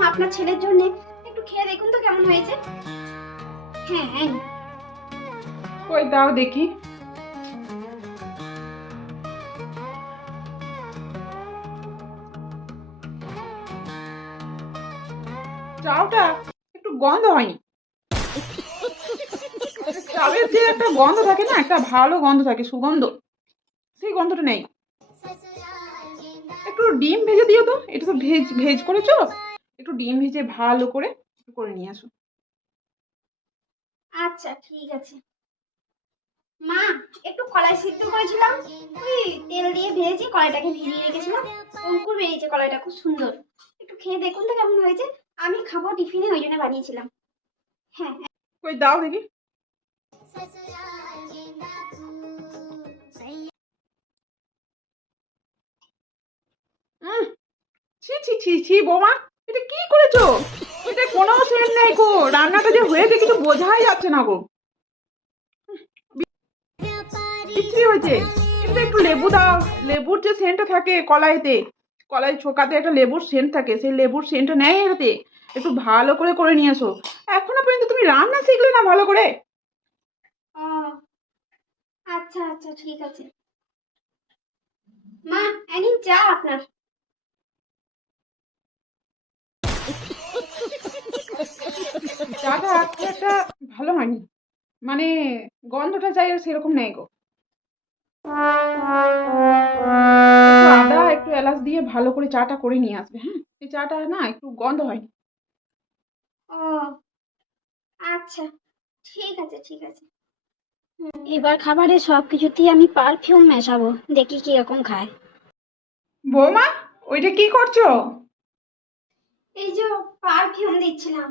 এনেছিলাম আপনার ছেলের জন্য, একটু খেয়ে দেখুন তো কেমন হয়েছে। হ্যাঁ হ্যাঁ। কই দাও দেখি। চাউটা একটু গন্ধ হয়নি। চালের যে একটা গন্ধ থাকে না, একটা ভালো গন্ধ থাকে, সুগন্ধ, সেই গন্ধটা নেই। একটু ডিম ভেজে দিও তো, এটা তো ভেজ ভেজ করেছো, একটু ডিম ভেজে ভালো করে একটু করে নিয়ে আসো। আচ্ছা ঠিক আছে। মা, একটু কলাই সিদ্ধ করেছিলাম, ওই তেল দিয়ে ভেজেছি, কলাইটাকে ভিজিয়ে রেখেছিলাম, অঙ্কুর বেরিয়েছে কলাইটা, খুব সুন্দর। একটু খেয়ে দেখুন তো কেমন হয়েছে। আমি খাবো টিফিনে, ওই জন্য বানিয়েছিলাম। হ্যাঁ হ্যাঁ। কই দাও দেখি। উম, ছি ছি ছি ছি বৌমা, এটা কি করেছো? এটা কোনো সেন্ট নেই গো, রান্নাটা যে হয়েছে কিছু বোঝাই যাচ্ছে না গো, বিচ্ছিরি হয়েছে। এটা একটু লেবু দাও, লেবুর যে সেন্টটা থাকে কলাইতে, কলাই ছোকাতে একটা লেবুর সেন্ট থাকে, সেই লেবুর সেন্টটা নেই এটাতে। একটু ভালো করে করে নিয়ে আসো। এখনো পর্যন্ত তুমি রান্না শিখলে না ভালো করে। ও আচ্ছা আচ্ছা ঠিক আছে। মা, এনিন চা আপনার। চাটা খুব একটা ভালো হয়নি, মানে গন্ধটা চাই সেরকম নেই গো। একটু আদা একটু এলাচ দিয়ে ভালো করে চাটা করে নিয়ে আসবে, হ্যাঁ? এই চাটা না একটু গন্ধ হয়নি। ও আচ্ছা ঠিক আছে ঠিক আছে। এবার খাবারে সবকিছুতেই আমি পারফিউম মেশাবো, দেখি কিরকম খায়। বৌমা, ওইটা কি করছো? এই যে পারফিউম দিচ্ছিলাম।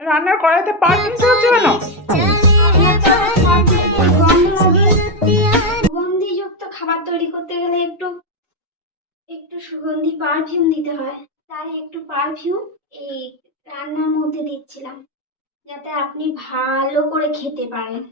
রান্নার কড়াইতে পারফিউম ছড়াচ্ছ কেন? আপনার তো সব কিছুতেই গন্ধ লাগে, সুগন্ধিযুক্ত খাবার তৈরি করতে গেলে একটু একটু সুগন্ধি পারফিউম দিতে হয়, তাই একটু পারফিউম এই রান্নার মধ্যে দিচ্ছিলাম, যাতে আপনি ভালো করে খেতে পারেন।